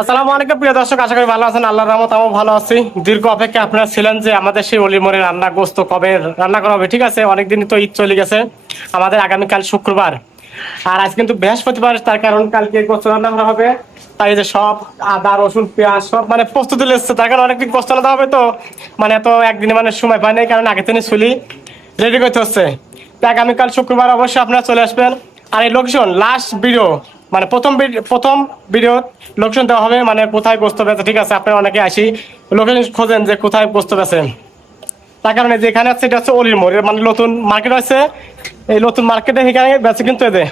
আসসালামু আলাইকুম প্রিয় দর্শক, আশা করি ভালো আছেন। আল্লাহর রহমতে আমিও ভালো আছি। দীর্ঘ অপেক্ষা আপনারা ছিলেন যে আমাদের সেই অলির মোড়ে রান্না গোস্ত কবে রান্না করা হবে। ঠিক আছে, অনেকদিন তো ঈদ চলে গেছে, আমাদের আগামীকাল শুক্রবার আর আজ কিন্তু বৃহস্পতিবার, তার কারণ কালকে গোস্ত রান্না করা হবে। তাই যে সব আদা রসুন পেঁয়াজ সব মানে প্রস্তুতি লেগেছে, তার কারণ অনেকদিন গোস্ত রান্না হবে তো মানে এত একদিনে মানে সময় পায় নাই, কারণ আগে থেকে চুলি রেডি করতে হচ্ছে। তো আগামীকাল শুক্রবার অবশ্যই আপনারা চলে আসবেন। আর এই লোকেশন লাস্ট ভিডিও মানে প্রথম ভিডিও লোকেশন দেওয়া হবে, মানে কোথায় গোস্ত বেচে। ঠিক আছে, আপনারা অনেকে আসি লোকেশন খোঁজেন যে কোথায় গোস্ত বেচে, তার কারণে যেখানে আছে এটা হচ্ছে অলির মোড়, মানে নতুন মার্কেট আছে। এই নতুন মার্কেটে এখানে বেচে কিন্তু এদের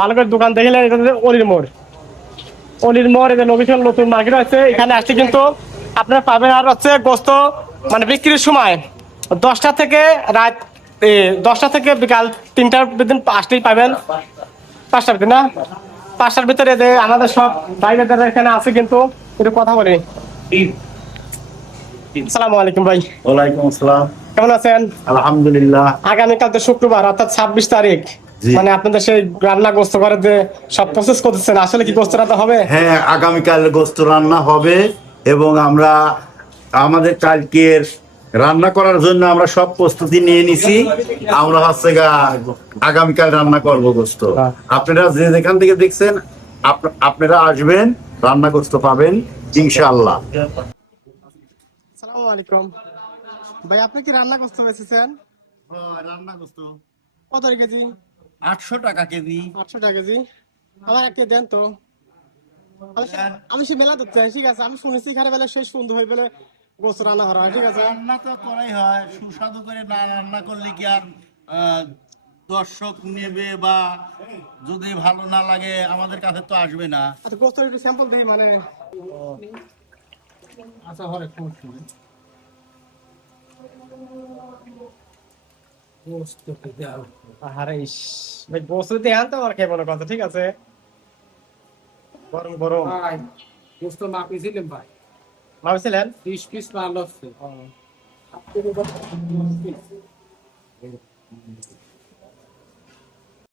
ভালো করে দোকান দেখলে এটা হচ্ছে অলির মোড়। অলির মোড় এদের লোকেশন নতুন মার্কেট আছে, এখানে আসলে কিন্তু আপনারা পাবেন। আর হচ্ছে গোস্ত মানে বিক্রির সময় 10টা থেকে রাত 10টা থেকে বিকাল 3টার দিন আসলেই পাবেন। 5টার দিন না, 5টার ভিতরে যে আমাদের সব ভাইদের এখানে আছে, কিন্তু একটু কথা বলি। আসসালামু আলাইকুম ভাই। ওয়ালাইকুম আসসালাম। কেমন আছেন? আলহামদুলিল্লাহ। আগামীকাল তো শুক্রবার, অর্থাৎ 26 তারিখ। জি। মানে আপনাদের সেই রান্না গোস্ত করে যে সব প্রসেস করতেছেন, আসলে কি গোস্ত রান্না হবে? হ্যাঁ, আগামীকাল গোস্ত রান্না হবে এবং আমরা আমাদের কালকের রান্না করার জন্য আমরা সব প্রস্তুতি নিয়ে নিছি। আমরা হচ্ছে আগামীকাল রান্না করব গোস্ত। আপনারা যে যেখান থেকে দেখছেন আপনারা আসবেন, রান্না গোস্ত পাবেন ইনশাআল্লাহ। আসসালামু আলাইকুম ভাই, আপনি কি রান্না গোস্ত বেচেছেন? রান্না গোস্ত কত কেজি? 800 টাকা কেজি। 800 টাকা কেজি। আমার একটা দেন তো। আমি সে মেলা ধরতে চাই। ঠিক আছে, আমি শুনেছি এখানে বেলা শেষ বন্ধু হয়ে বলে গোস্ত রান্না করা হয়। ঠিক আছে, রান্না তো করাই হয়, সুস্বাদু করে না রান্না করলে কি আর দর্শক নেবে, বা যদি ভালো না লাগে আমাদের কাছে তো আসবে না। আচ্ছা গোস্তের একটু স্যাম্পল দেই মানে। আচ্ছা হরে আরে ইস, ভাই গোস্ত দিয়ে আনতে আমার খেয়ে মনে কথা। ঠিক আছে, গরম গরম ভাই গোস্ত মাপিয়েছিলেন ভাই, ভাবছিলেন 30 পিস মাল হচ্ছে।